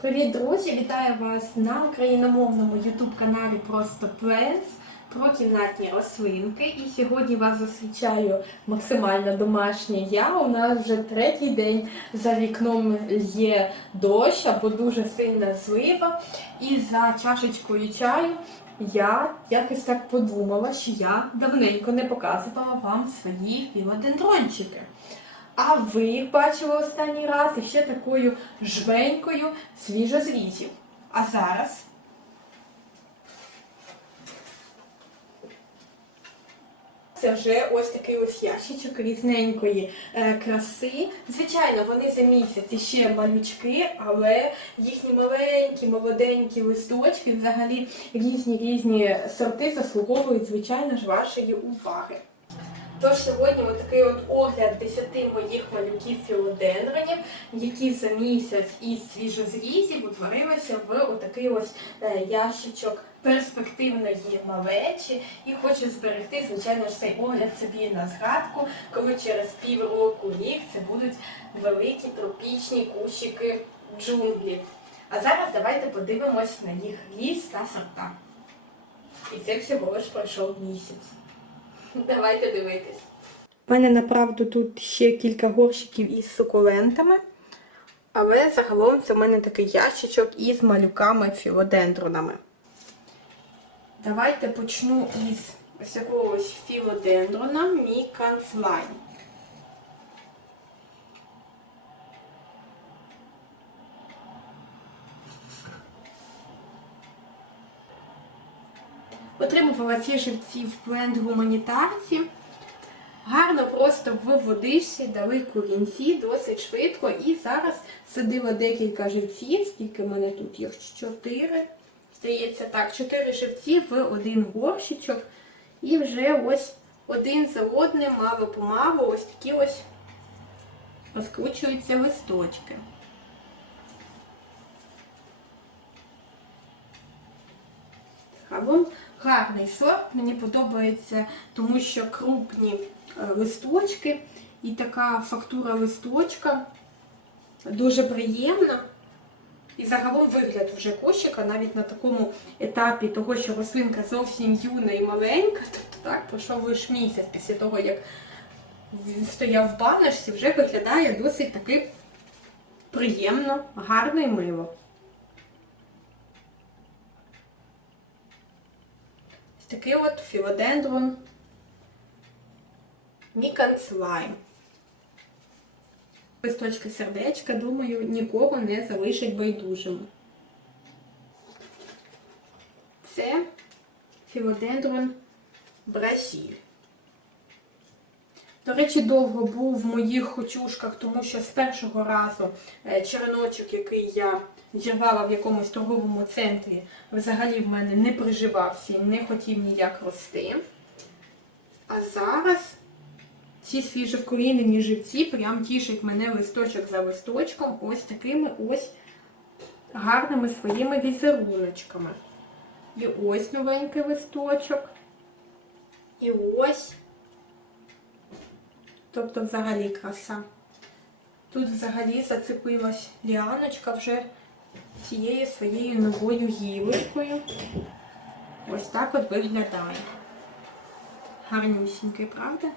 Привіт, друзі! Вітаю вас на україномовному youtube каналі Просто Plants про кімнатні рослинки. І сьогодні вас зустрічаю максимально домашнє я. У нас вже третій день за вікном є дощ або дуже сильна злива. І за чашечкою чаю я якось так подумала, що я давненько не показувала вам свої філодендрончики. А ви їх бачили останній раз і ще такою жменькою свіжозрізів. А зараз це вже ось такий ось ящичок різненької е, краси. Звичайно, вони за місяць ще малючки, але їхні маленькі, молоденькі листочки, взагалі різні різні сорти заслуговують, звичайно ж, вашої уваги. Тож сьогодні ось такий от огляд 10 моїх малюків філодендронів, які за місяць із свіжозрізів утворилися в отакий ось е, ящичок перспективної малечі. І хочу зберегти, звичайно ж, цей огляд собі на згадку, коли через півроку рік це будуть великі тропічні кущики джунглі. А зараз давайте подивимось на їх ріст та сорта. І це всього лиш пройшов місяць. Давайте дивитись. У мене направду тут ще кілька горщиків із сукулентами. Але загалом це в мене такий ящичок із малюками філодендронами. Давайте почну із ось якогось ось філодендрона Мікан Отримувала ці живці в бленд гуманітарці. Гарно просто в водичці дали корінці досить швидко. І зараз садила декілька живців, скільки в мене тут їх чотири. Здається, так, чотири живці в один горщичок. І вже ось один за одним, мало помалу, ось такі ось розкручуються листочки. Загалом гарний сорт, мені подобається, тому що крупні е, листочки і така фактура листочка дуже приємна. І загалом вигляд вже кошика навіть на такому етапі того, що рослинка зовсім юна і маленька, тобто так, пройшов лише місяць після того, як він стояв в баночці, вже виглядає досить таки приємно, гарно і мило. Такий от філодендрон Мікан Слайм. Листочки сердечка, думаю, нікого не залишить байдужим. Це філодендрон Бразіль. До речі, довго був в моїх хочушках, тому що з першого разу е, череночок, який я зірвала в якомусь торговому центрі, взагалі в мене не приживався і не хотів ніяк рости. А зараз ці свіжовкорінені живці прям тішать мене листочок за листочком ось такими ось гарними своїми візеруночками. І ось новенький листочок. І ось. Тобто взагалі краса. Тут взагалі зацепилась ліаночка вже цією своєю новою гілочкою. Ось так от виглядає. Гарнюсінький, правда?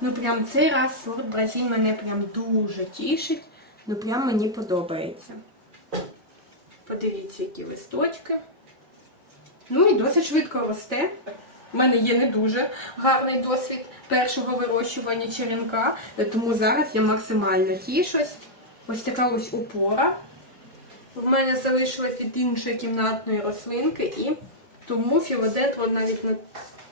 Ну прям цей раз сорт Бразиль мене прям дуже тішить. Ну прям мені подобається. Подивіться, які листочки. Ну і досить швидко росте. У мене є не дуже гарний досвід першого вирощування черенка, тому зараз я максимально тішусь. Ось така ось опора. В мене залишилась від іншої кімнатної рослинки, і тому філодендрон навіть на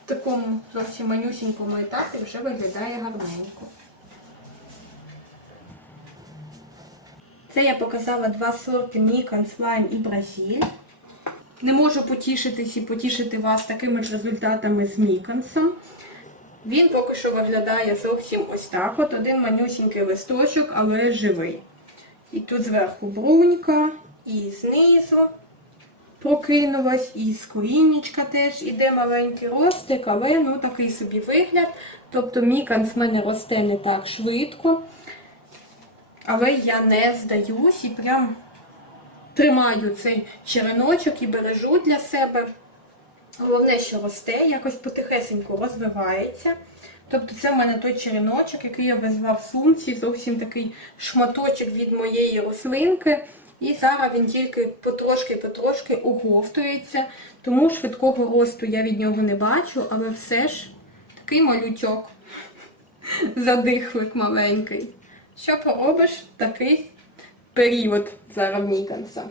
такому зовсім манюсінькому етапі вже виглядає гарненько. Це я показала два сорти Мікан, Слайм і Бразиль. Не можу потішитись і потішити вас такими ж результатами з Мікансом. Він поки що виглядає зовсім ось так. От один манюсінький листочок, але живий. І тут зверху брунька, і знизу прокинулась, і з коріннячка теж іде маленький ростик, але ну такий собі вигляд. Тобто міканс в мене росте не так швидко. Але я не здаюсь і прям тримаю цей череночок і бережу для себе. Головне, що росте, якось потихесенько розвивається. Тобто це в мене той череночок, який я везла в сумці, зовсім такий шматочок від моєї рослинки. І зараз він тільки потрошки-потрошки оговтується, тому швидкого росту я від нього не бачу, але все ж такий малючок. Задихлик маленький. Що поробиш такий період зараз Ніканса?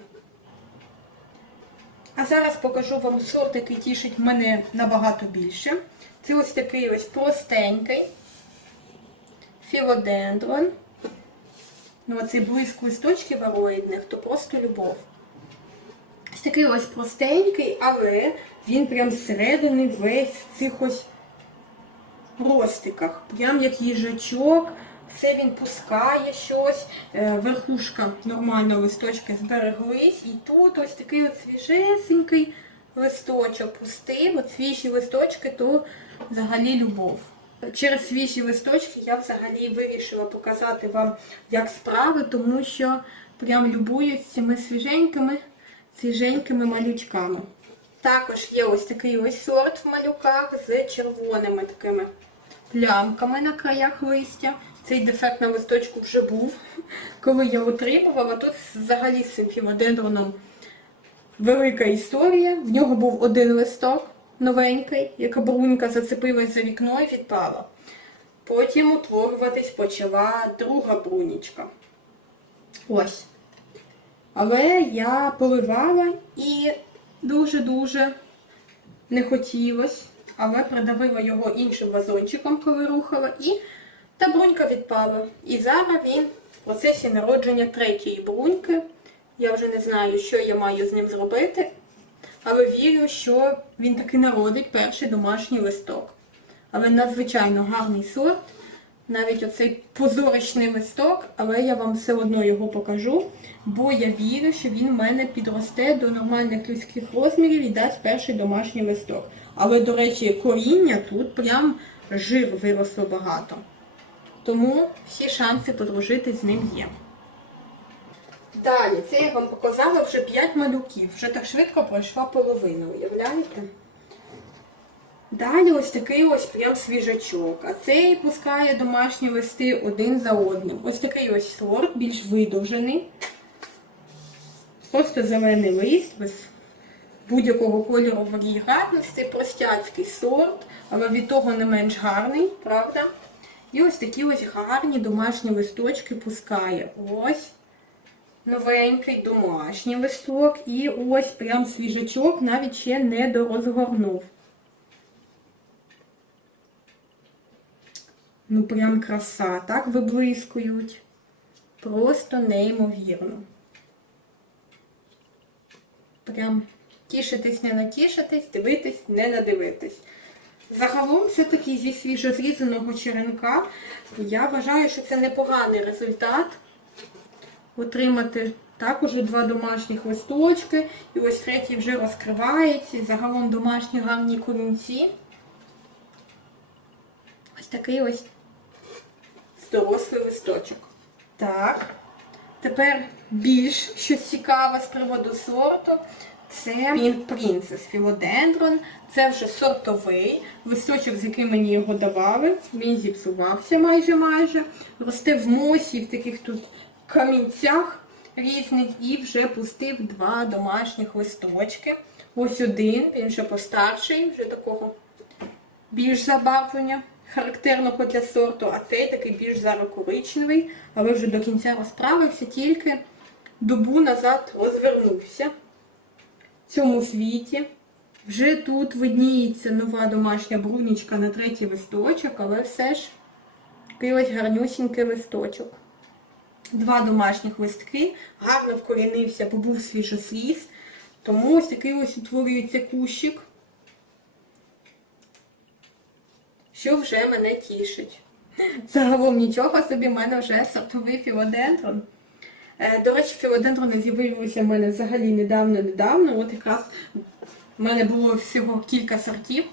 А зараз покажу вам сорт, який тішить мене набагато більше. Це ось такий ось простенький філодендрон. Ну, оцей блиск листочків ароїдних, то просто любов. Ось такий ось простенький, але він прям зсередини весь в цих ось ростиках. Прям як їжачок. Все він пускає щось, е, верхушка нормально листочки збереглись. І тут ось такий от свіжесенький листочок пустив. От свіжі листочки, то взагалі любов. Через свіжі листочки я взагалі вирішила показати вам, як справи, тому що прям любуюсь цими свіженькими, свіженькими малючками. Також є ось такий ось сорт в малюках з червоними такими плямками на краях листя. Цей дефект на листочку вже був, коли я отримувала. Тут взагалі з цим велика історія. В нього був один листок новенький, яка брунька зацепилась за вікно і відпала. Потім утворюватись почала друга брунічка. Ось. Але я поливала і дуже-дуже не хотілося, але придавила його іншим вазончиком, коли рухала, і та брунька відпала. І зараз він в процесі народження третьої бруньки. Я вже не знаю, що я маю з ним зробити, але вірю, що він таки народить перший домашній листок. Але надзвичайно гарний сорт. Навіть оцей позоричний листок, але я вам все одно його покажу, бо я вірю, що він в мене підросте до нормальних людських розмірів і дасть перший домашній листок. Але, до речі, коріння тут прям жир виросло багато. Тому всі шанси подружити з ним є. Далі, це я вам показала вже 5 малюків. Вже так швидко пройшла половина, уявляєте? Далі ось такий ось прям свіжачок. А цей пускає домашні листи один за одним. Ось такий ось сорт, більш видовжений. Просто зелений лист, без будь-якого кольору варігатності, простяцький сорт, але від того не менш гарний, правда? І ось такі ось гарні домашні листочки пускає. Ось новенький домашній листок. І ось прям свіжачок навіть ще не дорозгорнув. Ну, прям краса, так виблискують. Просто неймовірно. Прям тішитись, не натішитись, дивитись, не надивитись. Загалом, все-таки зі свіжозрізаного черенка, я вважаю, що це непоганий результат. Отримати також два домашніх листочки. І ось третій вже розкривається. І загалом домашні гарні корінці. Ось такий ось дорослий листочок. Так. Тепер більш щось цікаве з приводу сорту. Це Princess Philodendron. Це вже сортовий листочок, з яким мені його давали. Він зіпсувався майже майже. Росте в мосі, в таких тут камінцях різних і вже пустив два домашніх листочки. Ось один, він вже постарший, вже такого більш забарвлення, характерного для сорту, а цей такий більш зарокоричневий, але вже до кінця розправився, тільки добу назад розвернувся в цьому світі. Вже тут видніється нова домашня брунічка на третій листочок, але все ж такий гарнюсінький листочок. Два домашніх листки, гарно вкорінився, бо був свіжосліз. Тому ось такий ось утворюється кущик. що вже мене тішить. Загалом нічого собі, в мене вже сортовий філодендрон. Е, До речі, філодендрони з'явилися в мене взагалі недавно-недавно. От якраз в мене було всього кілька сортів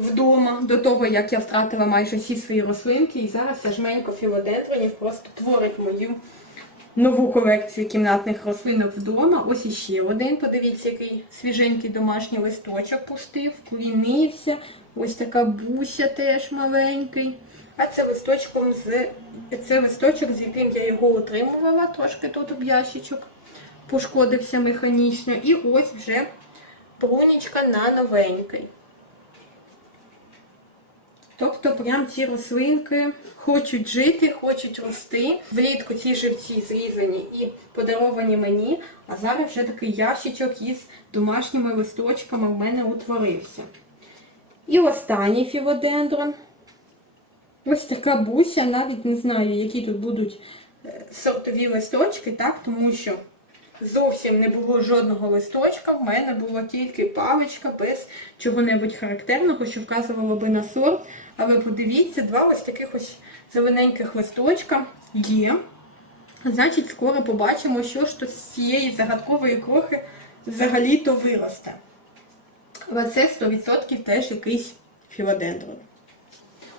вдома, до того, як я втратила майже всі свої рослинки. І зараз жменько філодендронів просто творить мою нову колекцію кімнатних рослинок вдома. Ось іще один. Подивіться, який свіженький домашній листочок пустив, вклінився. Ось така буся теж маленький. А це листочком з це листочок, з яким я його отримувала, трошки тут об ящичок пошкодився механічно. І ось вже брунічка на новенький. Тобто прям ці рослинки хочуть жити, хочуть рости. Влітку ці живці зрізані і подаровані мені, а зараз вже такий ящичок із домашніми листочками в мене утворився. І останній філодендрон. Ось така буся, навіть не знаю, які тут будуть е, сортові листочки, так, тому що зовсім не було жодного листочка, в мене була тільки паличка без чого-небудь характерного, що вказувало би на сорт. Але подивіться, два ось таких ось зелененьких листочка є. Значить, скоро побачимо, що ж тут з цієї загадкової крохи взагалі-то виросте. Але це 100% теж якийсь філодендрон.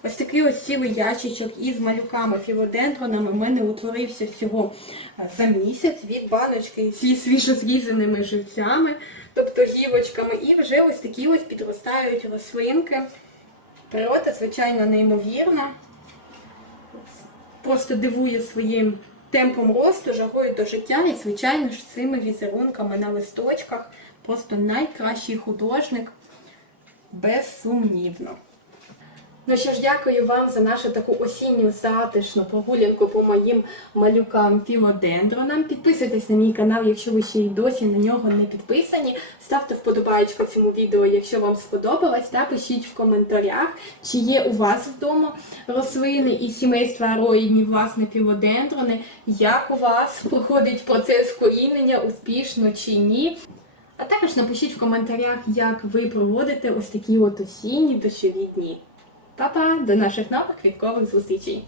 Ось такий ось цілий ящичок із малюками філодендронами в мене утворився всього е, за місяць від баночки зі свіжозрізаними живцями, тобто гілочками, і вже ось такі ось підростають рослинки. Природа, звичайно, неймовірна. Просто дивує своїм темпом росту, жагою до життя і, звичайно ж, цими візерунками на листочках. Просто найкращий художник, безсумнівно. Ну що ж, дякую вам за нашу таку осінню затишну прогулянку по моїм малюкам філодендронам. Підписуйтесь на мій канал, якщо ви ще й досі на нього не підписані. Ставте вподобайку цьому відео, якщо вам сподобалось, та пишіть в коментарях, чи є у вас вдома рослини і сімейства ароїдні, власне, філодендрони, як у вас проходить процес корінення, успішно чи ні. А також напишіть в коментарях, як ви проводите ось такі от осінні дощові дні. Па-па! До наших нових квіткових зустрічей!